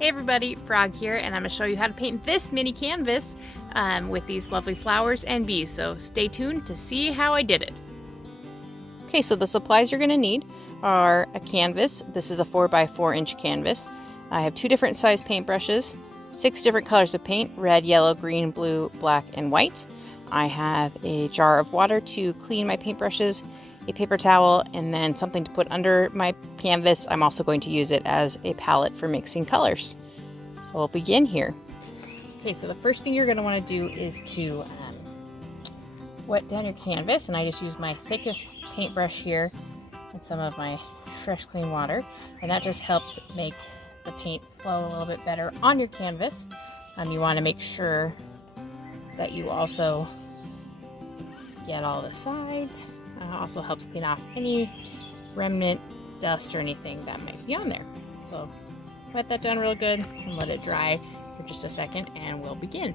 Hey everybody, Frog here, and I'm going to show you how to paint this mini canvas with these lovely flowers and bees, so stay tuned to see how I did it. Okay, so the supplies you're going to need are a canvas. This is a 4x4 inch canvas. I have 2 different size paintbrushes, 6 different colors of paint, red, yellow, green, blue, black, and white. I have a jar of water to clean my paintbrushes, a paper towel, and then something to put under my canvas. I'm also going to use it as a palette for mixing colors. So we'll begin here. Okay, so the first thing you're going to want to do is to wet down your canvas, and I just use my thickest paintbrush here and some of my fresh clean water, and that just helps make the paint flow a little bit better on your canvas. You want to make sure that you also get all the sides. Also helps clean off any remnant dust or anything that might be on there. So wet that down real good and let it dry for just a second, and we'll begin.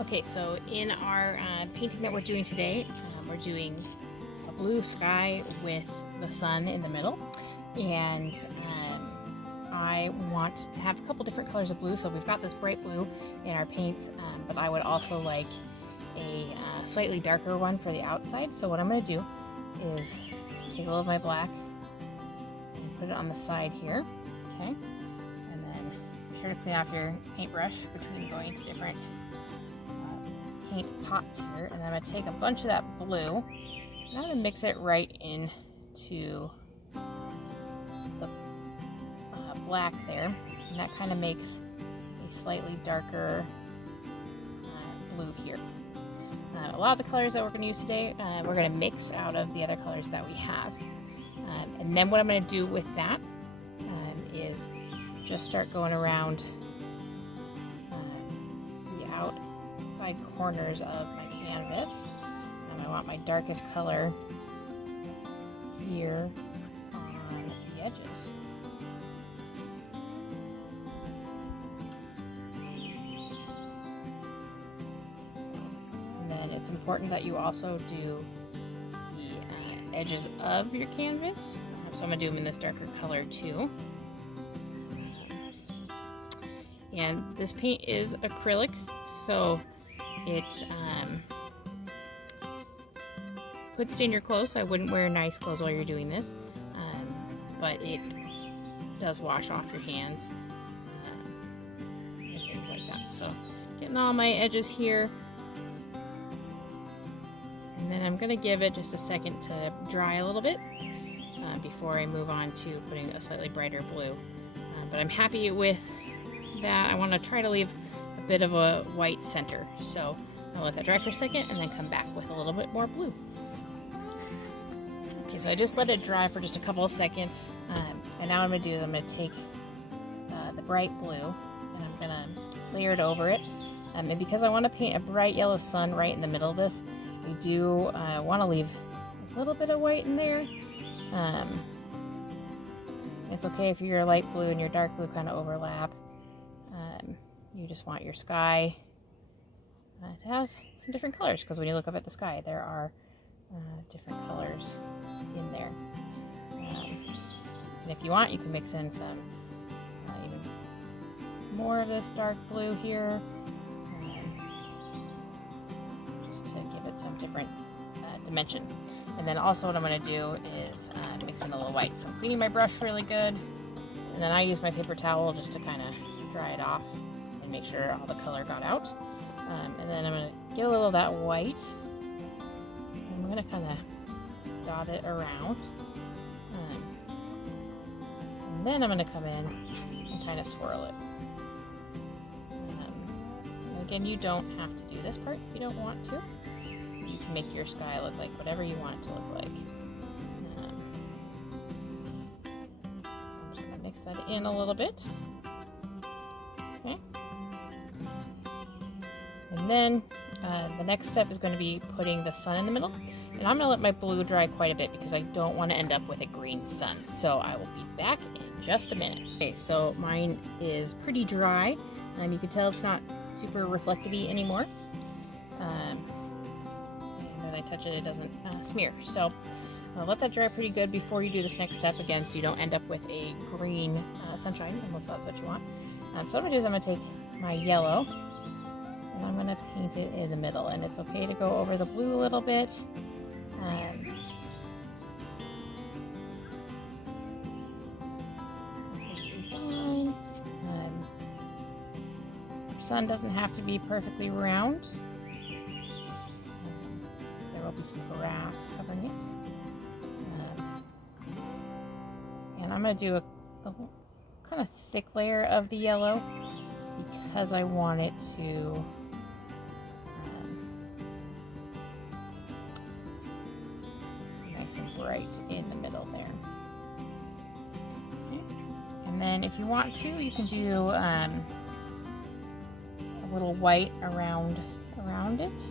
Okay, so in our painting that we're doing today, we're doing a blue sky with the sun in the middle, and I want to have a couple different colors of blue. So we've got this bright blue in our paint, but I would also like a slightly darker one for the outside. So what I'm going to do is take a little of my black and put it on the side here, okay? And then be sure to clean off your paintbrush between going to different paint pots here. And then I'm going to take a bunch of that blue and I'm going to mix it right into the black there, and that kind of makes a slightly darker blue here. A lot of the colors that we're going to use today, we're going to mix out of the other colors that we have. And then what I'm going to do with that is just start going around the outside corners of my canvas. I want my darkest color here on the edges. It's important that you also do the edges of your canvas. So I'm going to do them in this darker color too. And this paint is acrylic, so it could stain your clothes. I wouldn't wear nice clothes while you're doing this, but it does wash off your hands and things like that. So getting all my edges here. And then I'm going to give it just a second to dry a little bit before I move on to putting a slightly brighter blue. But I'm happy with that. I want to try to leave a bit of a white center. So I'll let that dry for a second and then come back with a little bit more blue. Okay, so I just let it dry for just a couple of seconds. And now what I'm going to do is I'm going to take the bright blue and I'm going to layer it over it. And because I want to paint a bright yellow sun right in the middle of this, we do want to leave a little bit of white in there. It's okay if your light blue and your dark blue kind of overlap. You just want your sky to have some different colors, because when you look up at the sky, there are different colors in there. And if you want, you can mix in some even more of this dark blue here. To give it some different dimension. And then also what I'm going to do is mix in a little white. So I'm cleaning my brush really good, and then I use my paper towel just to kind of dry it off and make sure all the color got out. And then I'm going to get a little of that white, and I'm going to kind of dot it around. And then I'm going to come in and kind of swirl it. Again, you don't have to do this part if you don't want to. You can make your sky look like whatever you want it to look like. So I'm just going to mix that in a little bit. Okay. And then the next step is going to be putting the sun in the middle. And I'm going to let my blue dry quite a bit because I don't want to end up with a green sun. So I will be back in just a minute. Okay, so mine is pretty dry. You can tell it's not super reflective-y anymore. And when I touch it, it doesn't smear. So let that dry pretty good before you do this next step again, so you don't end up with a green sunshine, unless that's what you want. So what I'm gonna do is I'm gonna take my yellow and I'm gonna paint it in the middle, and it's okay to go over the blue a little bit. Fine. Sun doesn't have to be perfectly round. There will be some grass covering it. And I'm going to do a kind of thick layer of the yellow because I want it to be nice and bright in the middle there. Okay. And then if you want to, you can do a little white around it.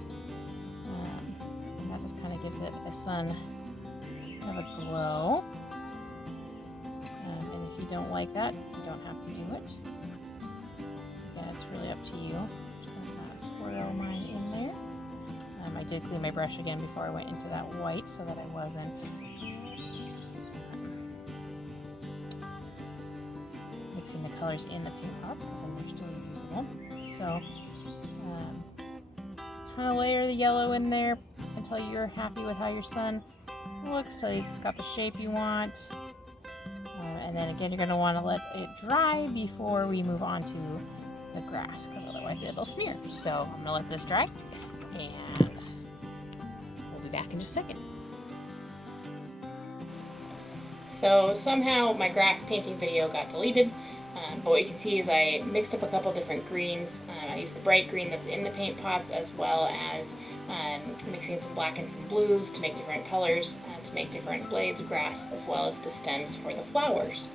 And that just kind of gives it a sun kind of a glow. And if you don't like that, you don't have to do it. Again, it's really up to you. Just going to kind of swirl mine in there. I did clean my brush again before I went into that white so that I wasn't mixing the colors in the paint pots because then they're still usable. So kind of layer the yellow in there until you're happy with how your sun looks, till it's got the shape you want. And then again, you're going to want to let it dry before we move on to the grass, because otherwise it'll smear. So I'm going to let this dry, and we'll be back in just a second. So somehow my grass painting video got deleted, but what you can see is I mixed up a couple different greens. I used the bright green that's in the paint pots, as well as mixing some black and some blues to make different colors, to make different blades of grass, as well as the stems for the flowers.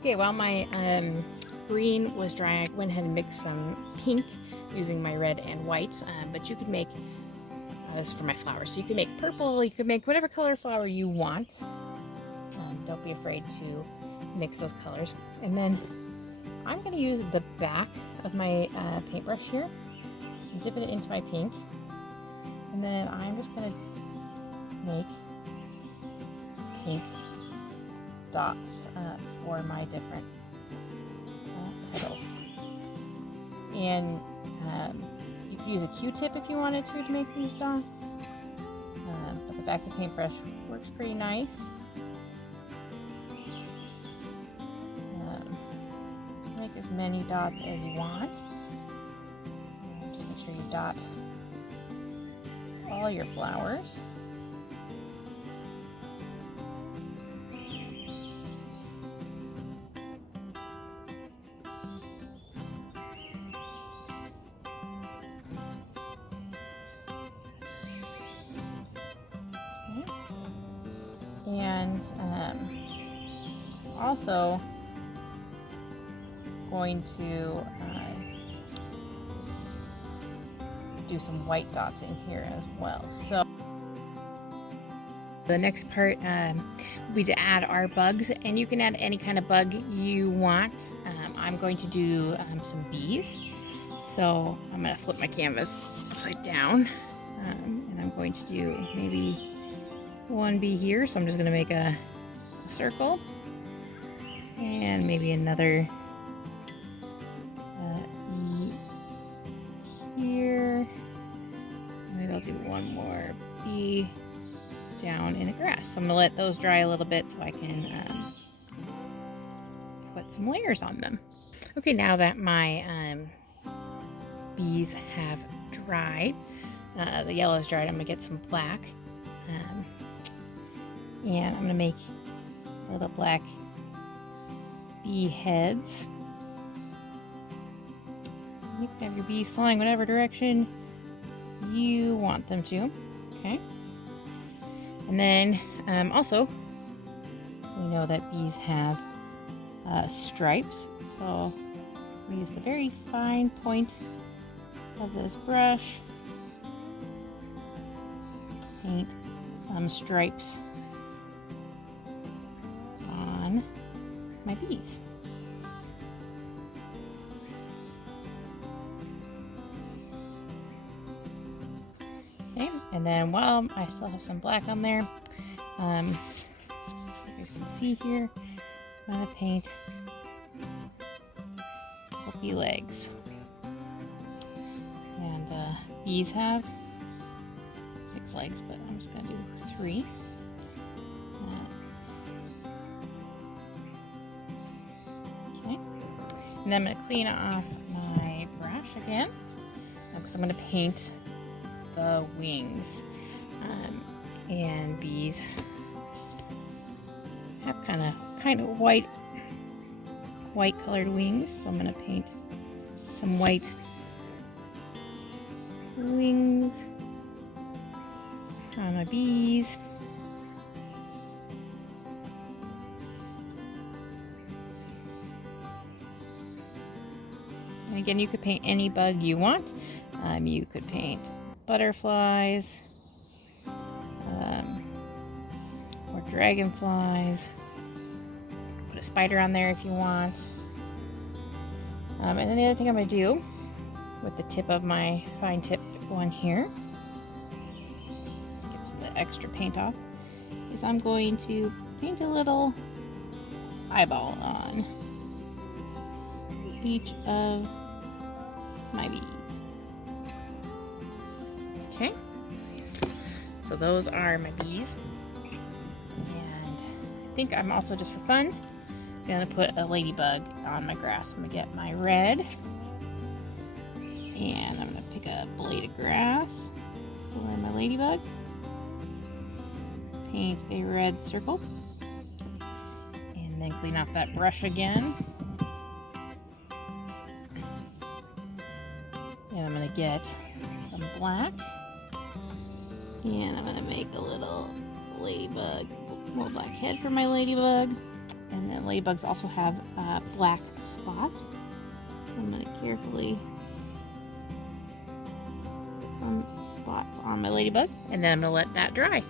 Okay, while my green was drying, I went ahead and mixed some pink using my red and white, but you could make, this is for my flowers, so you can make purple, you could make whatever color flower you want. Don't be afraid to mix those colors. And then I'm going to use the back of my paintbrush here and dip it into my pink. And then I'm just going to make pink dots for my different petals. And you could use a Q-tip if you wanted to make these dots. But the back of the paintbrush works pretty nice. Make as many dots as you want. Just make sure you dot all your flowers. Okay. And also going to do some white dots in here as well. So the next part will be to add our bugs, and you can add any kind of bug you want. I'm going to do some bees. So I'm going to flip my canvas upside down, and I'm going to do maybe one bee here. So I'm just going to make a circle, and maybe another here. Maybe I'll do one more bee down in the grass. So I'm going to let those dry a little bit so I can put some layers on them. Okay, now that my bees have dried, the yellow is dried, I'm going to get some black. And I'm going to make little black bee heads. You can have your bees flying whatever direction you want them to. Okay. And then also, we know that bees have stripes. So we use the very fine point of this brush to paint some stripes on my bees. Okay, and then while I still have some black on there, you guys can see here, I'm gonna paint fluffy legs. And bees have 6 legs, but I'm just gonna do 3. Okay. And then I'm gonna clean off my brush again, because I'm gonna paint the wings. And bees have kind of white colored wings, so I'm gonna paint some white wings on my bees. And again, you could paint any bug you want. You could paint butterflies, or dragonflies. Put a spider on there if you want. And then the other thing I'm going to do with the tip of my fine tip one here, get some of the extra paint off, is I'm going to paint a little eyeball on each of my bees. Okay, so those are my bees. And I think I'm also, just for fun, gonna put a ladybug on my grass. I'm gonna get my red, and I'm gonna pick a blade of grass for my ladybug, paint a red circle, and then clean off that brush again. And I'm gonna get some black, and I'm gonna make a little ladybug, little black head for my ladybug. And then ladybugs also have black spots. So I'm going to carefully put some spots on my ladybug, and then I'm going to let that dry.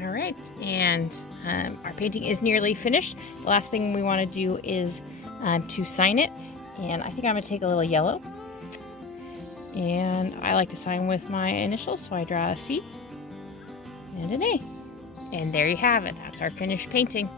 Alright, and our painting is nearly finished. The last thing we want to do is to sign it. And I think I'm going to take a little yellow. And I like to sign with my initials, so I draw a C and an A. And there you have it. That's our finished painting.